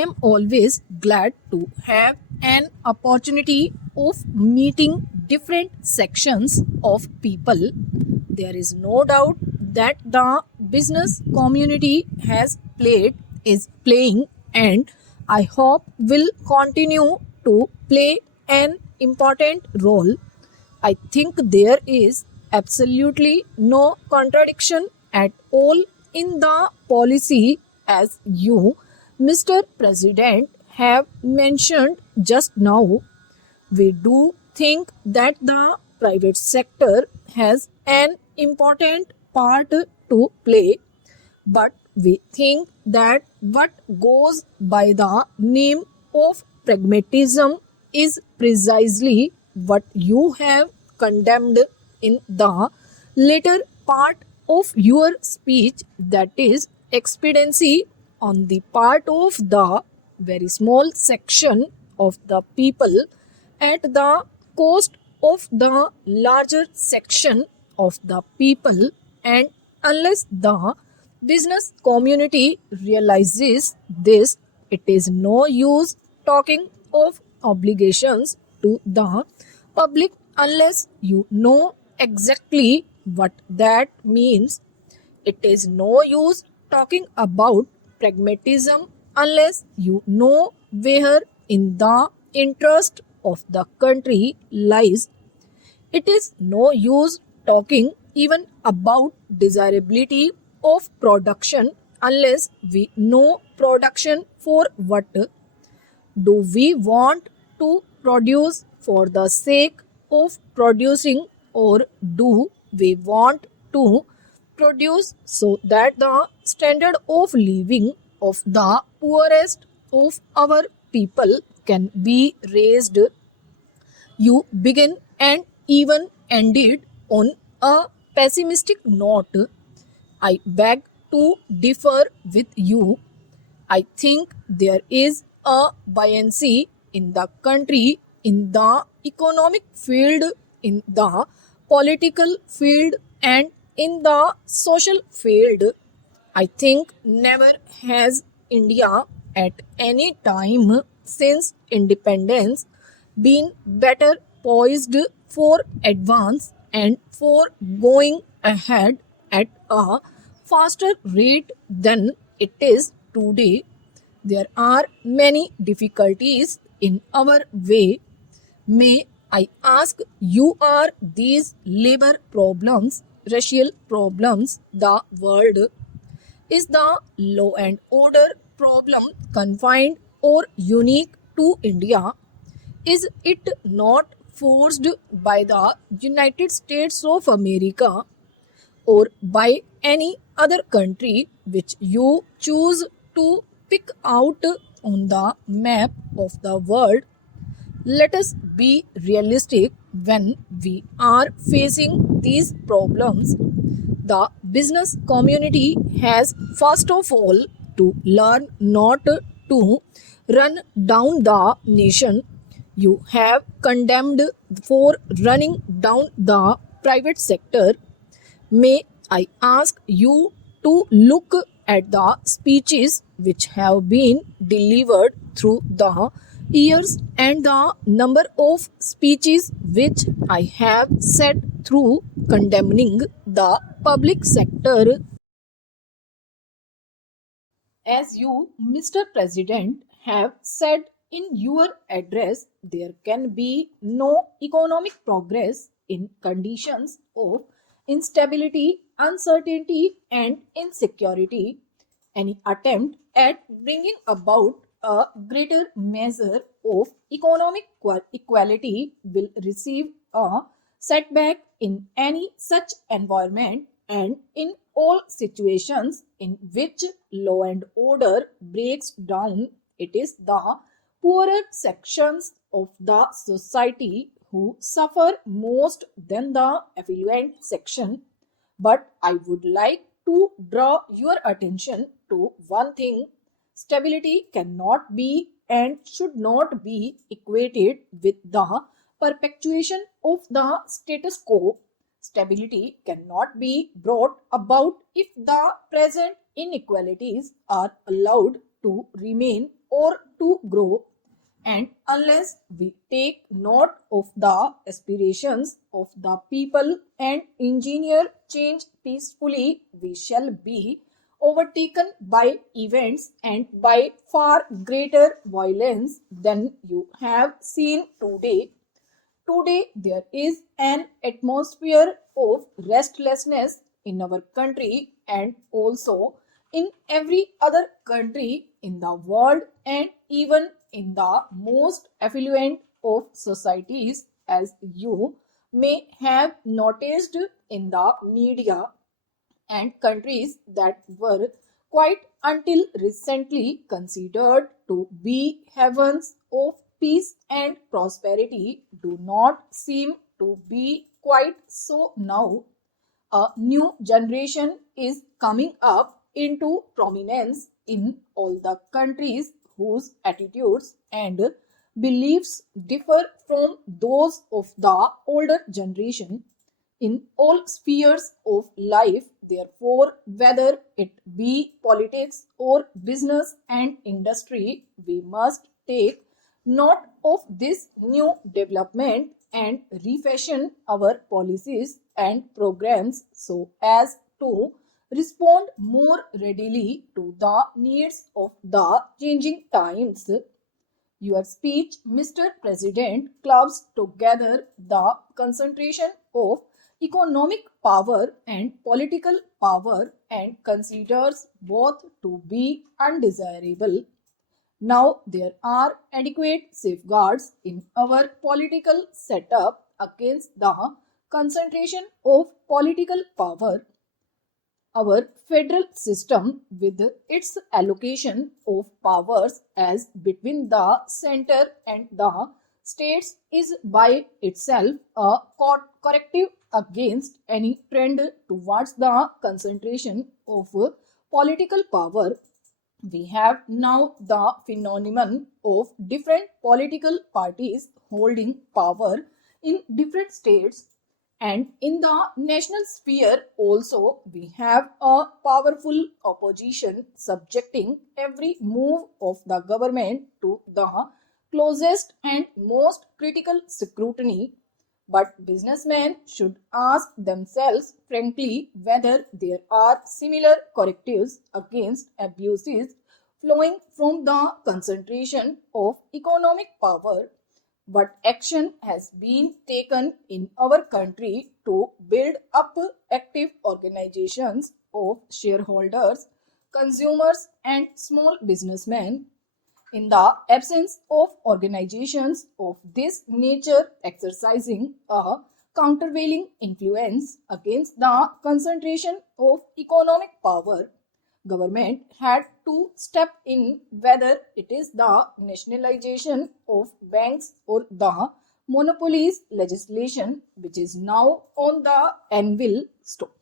am always glad to have an opportunity of meeting different sections of people. There is no doubt that the business community is playing, and I hope will continue to play an important role. I think there is absolutely no contradiction at all in the policy, as you, Mr. President, have mentioned just now. We do think that the private sector has an important part to play, but we think that what goes by the name of pragmatism is precisely what you have condemned in the later part of your speech, that is, expediency on the part of the very small section of the people at the cost of the larger section of the people, and unless the business community realizes this, it is no use talking of obligations to the public unless you know exactly what that means. It is no use talking about pragmatism unless you know where in the interest of the country lies. It is no use talking even about desirability of production unless we know production for what. Do we want to produce for the sake of producing, or do we want to produce so that the standard of living of the poorest of our people can be raised? You begin and even ended on a pessimistic note. I beg to differ with you. I think there is a buoyancy in the country, in the economic field, in the political field, and in the social field. I think never has India at any time since independence been better poised for advance and for going ahead at a faster rate than it is today. There are many difficulties in our way. May I ask you, are these labor problems, racial problems, the world? Is the law and order problem confined or unique to India? Is it not forced by the United States of America or by any other country which you choose to pick out on the map of the world? Let us be realistic when we are facing these problems. The business community has first of all to learn not to run down the nation. You have condemned for running down the private sector. May I ask you to look at the speeches which have been delivered through the years and the number of speeches which I have said through condemning the public sector. As you, Mr. President, have said in your address, there can be no economic progress in conditions of instability, uncertainty, and insecurity. Any attempt at bringing about a greater measure of economic equality will receive a setback in any such environment, and in all situations in which law and order breaks down, it is the poorer sections of the society who suffer most than the affluent section. But I would like to draw your attention to one thing. Stability cannot be and should not be equated with the perpetuation of the status quo. Stability cannot be brought about if the present inequalities are allowed to remain or to grow. And unless we take note of the aspirations of the people and engineer change peacefully, we shall be overtaken by events and by far greater violence than you have seen today. Today, there is an atmosphere of restlessness in our country and also in every other country in the world and even in the most affluent of societies, as you may have noticed in the media, and countries that were quite until recently considered to be heavens of peace and prosperity do not seem to be quite so now. A new generation is coming up into prominence in all the countries whose attitudes and beliefs differ from those of the older generation in all spheres of life. Therefore, whether it be politics or business and industry, we must take note of this new development and refashion our policies and programs so as to respond more readily to the needs of the changing times. Your speech, Mr. President, clubs together the concentration of economic power and political power and considers both to be undesirable. Now, there are adequate safeguards in our political setup against the concentration of political power. Our federal system, with its allocation of powers as between the center and the states, is by itself a corrective against any trend towards the concentration of political power. We have now the phenomenon of different political parties holding power in different states, and in the national sphere also we have a powerful opposition subjecting every move of the government to the closest and most critical scrutiny. But businessmen should ask themselves frankly whether there are similar correctives against abuses flowing from the concentration of economic power. What action has been taken in our country to build up active organizations of shareholders, consumers, and small businessmen? In the absence of organizations of this nature exercising a countervailing influence against the concentration of economic power, government had to step in, whether it is the nationalization of banks or the monopolies legislation which is now on the anvil. Stop.